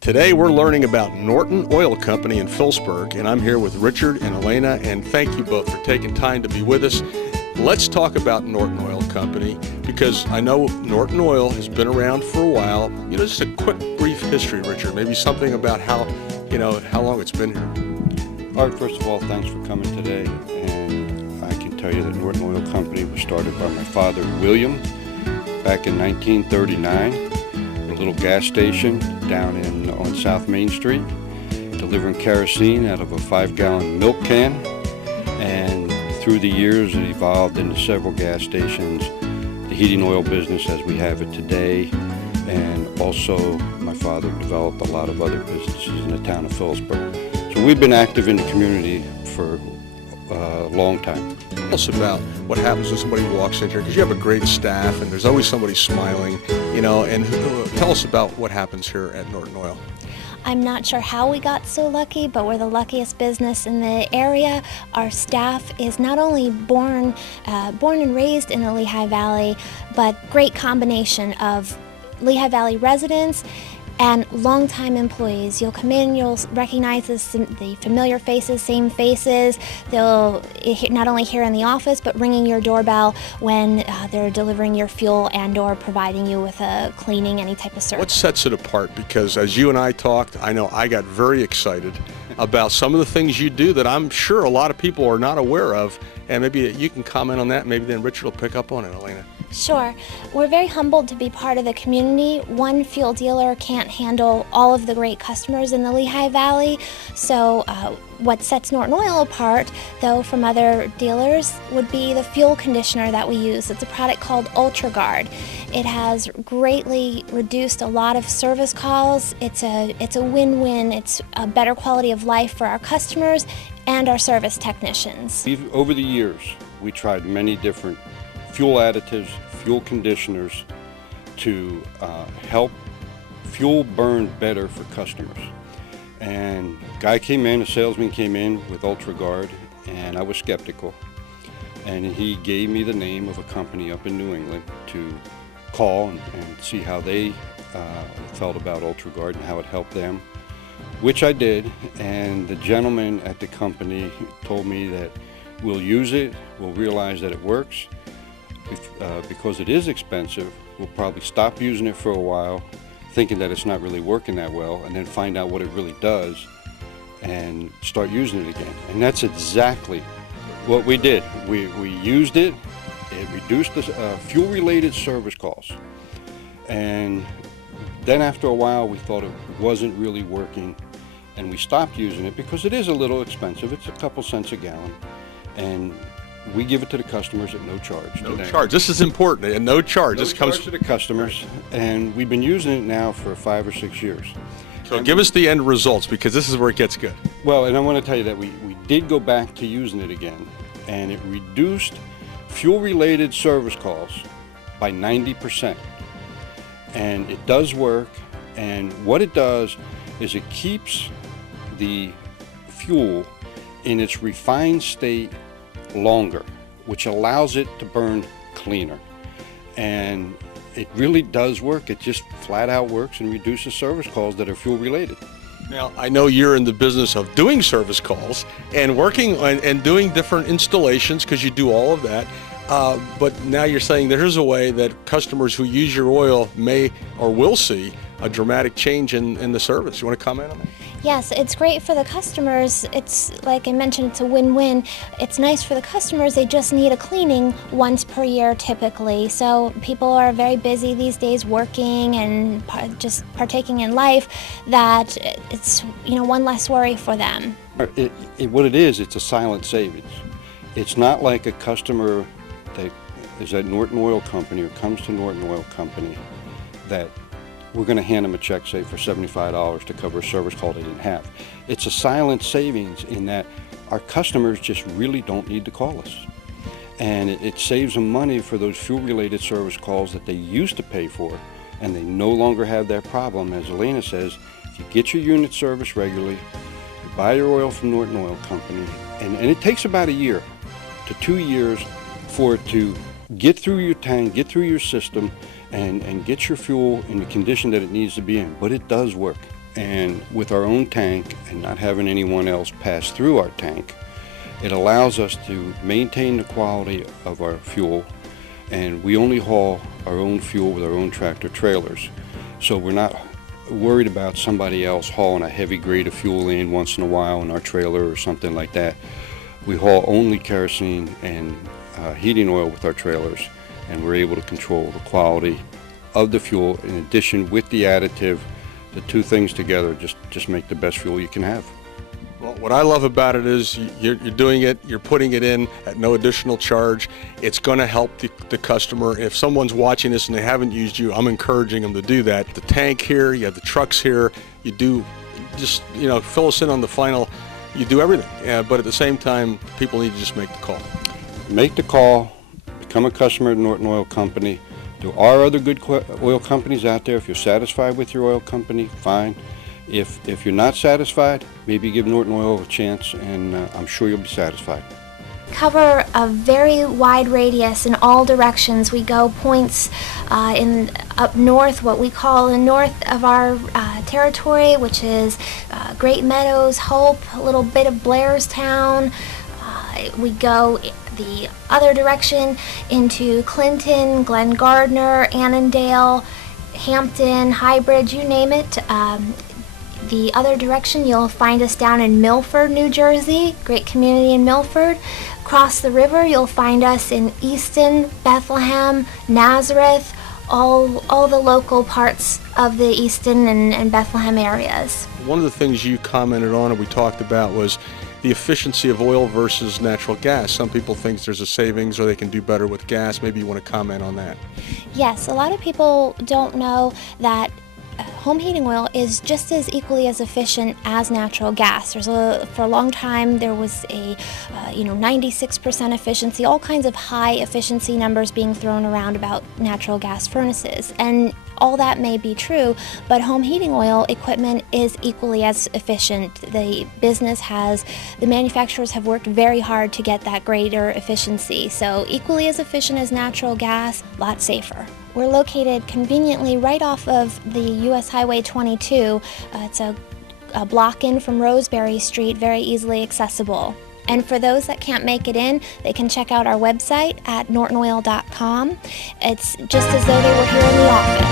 Today we're learning about Norton Oil Company in Phillipsburg, and I'm here with Richard and Elena, and thank you both for taking time to be with us. Let's talk about Norton Oil Company, because I know Norton Oil has been around for a while. Just a quick, brief history, Richard. Maybe something about how long it's been here. All right, first of all, thanks for coming today. And I can tell you that Norton Oil Company was started by my father, William, back in 1939. A little gas station down on South Main Street, delivering kerosene out of a 5-gallon milk can. And through the years, it evolved into several gas stations, the heating oil business as we have it today, and also my father developed a lot of other businesses in the town of Phillipsburg. So we've been active in the community for a long time. Tell us about what happens when somebody walks in here, because you have a great staff and there's always somebody smiling, and tell us about what happens here at Norton Oil. I'm not sure how we got so lucky, but we're the luckiest business in the area. Our staff is not only born and raised in the Lehigh Valley, but great combination of Lehigh Valley residents and longtime employees. You'll come in, you'll recognize the familiar faces, same faces. They'll not only here in the office, but ringing your doorbell when they're delivering your fuel and or providing you with a cleaning, any type of service. What sets it apart? Because as you and I talked, I know I got very excited about some of the things you do that I'm sure a lot of people are not aware of, and maybe you can comment on that, maybe then Richard will pick up on it, Elena. Sure. We're very humbled to be part of the community. One fuel dealer can't handle all of the great customers in the Lehigh Valley. So what sets Norton Oil apart, though, from other dealers would be the fuel conditioner that we use. It's a product called UltraGuard. It has greatly reduced a lot of service calls. It's a win-win. It's a better quality of life for our customers and our service technicians. Over the years, we tried many different fuel additives, fuel conditioners to help fuel burn better for customers. And a salesman came in with UltraGuard, and I was skeptical. And he gave me the name of a company up in New England to call and see how they felt about UltraGuard and how it helped them, which I did. And the gentleman at the company told me that we'll use it, we'll realize that it works. Because it is expensive, we'll probably stop using it for a while, thinking that it's not really working that well, and then find out what it really does and start using it again. And that's exactly what we did. We used it. It reduced the fuel-related service calls. And then after a while, we thought it wasn't really working, and we stopped using it because it is a little expensive. It's a couple cents a gallon. And we give it to the customers at no charge. No charge. This is important, and no charge. This comes to the customers, and we've been using it now for 5 or 6 years. So give us the end results, because this is where it gets good. Well, and I want to tell you that we did go back to using it again, and it reduced fuel-related service calls by 90%. And it does work, and what it does is it keeps the fuel in its refined state longer, which allows it to burn cleaner. And it really does work. It just flat out works and reduces service calls that are fuel related. Now, I know you're in the business of doing service calls and working and doing different installations, because you do all of that. But now you're saying there's a way that customers who use your oil may or will see a dramatic change in the service. You want to comment on that? Yes, it's great for the customers. It's, like I mentioned, it's a win-win. It's nice for the customers. They just need a cleaning once per year typically. So people are very busy these days working and just partaking in life, that it's one less worry for them. What it is, it's a silent savings. It's not like a customer that is at Norton Oil Company or comes to Norton Oil Company that we're going to hand them a check, say, for $75 to cover a service call they didn't have. It's a silent savings in that our customers just really don't need to call us. And it saves them money for those fuel-related service calls that they used to pay for, and they no longer have that problem. As Elena says, if you get your unit serviced regularly, you buy your oil from Norton Oil Company, and it takes about 1 year to 2 years for it to get through your tank, get through your system, and get your fuel in the condition that it needs to be in. But it does work. And with our own tank and not having anyone else pass through our tank, it allows us to maintain the quality of our fuel, and we only haul our own fuel with our own tractor trailers. So we're not worried about somebody else hauling a heavy grade of fuel in once in a while in our trailer or something like that. We haul only kerosene and heating oil with our trailers, and we're able to control the quality of the fuel. In addition, with the additive, the two things together just make the best fuel you can have. Well, what I love about it is you're doing it, you're putting it in at no additional charge. It's going to help the customer. If someone's watching this and they haven't used you, I'm encouraging them to do that. The tank here, you have the trucks here, you do just, fill us in on the final, you do everything. But at the same time, people need to just make the call. Make the call, become a customer at Norton Oil Company. There are other good oil companies out there. If you're satisfied with your oil company, fine. If you're not satisfied, maybe give Norton Oil a chance, and I'm sure you'll be satisfied. Cover a very wide radius in all directions. We go points up north, what we call the north of our territory, which is Great Meadows, Hope, a little bit of Blairstown. We go the other direction into Clinton, Glen Gardner, Annandale, Hampton, Highbridge, you name it. The other direction, you'll find us down in Milford, New Jersey, great community in Milford. Across the river, you'll find us in Easton, Bethlehem, Nazareth, all the local parts of the Easton and Bethlehem areas. One of the things you commented on and we talked about was the efficiency of oil versus natural gas. Some people think there's a savings or they can do better with gas. Maybe you want to comment on that. Yes, a lot of people don't know that home heating oil is just as equally as efficient as natural gas. For a long time there was a 96% efficiency, all kinds of high efficiency numbers being thrown around about natural gas furnaces, and all that may be true, but home heating oil equipment is equally as efficient. The manufacturers have worked very hard to get that greater efficiency, so equally as efficient as natural gas, a lot safer. We're located conveniently right off of the US Highway 22. It's a block in from Roseberry Street, very easily accessible. And for those that can't make it in, they can check out our website at nortonoil.com. It's just as though they were here in the office.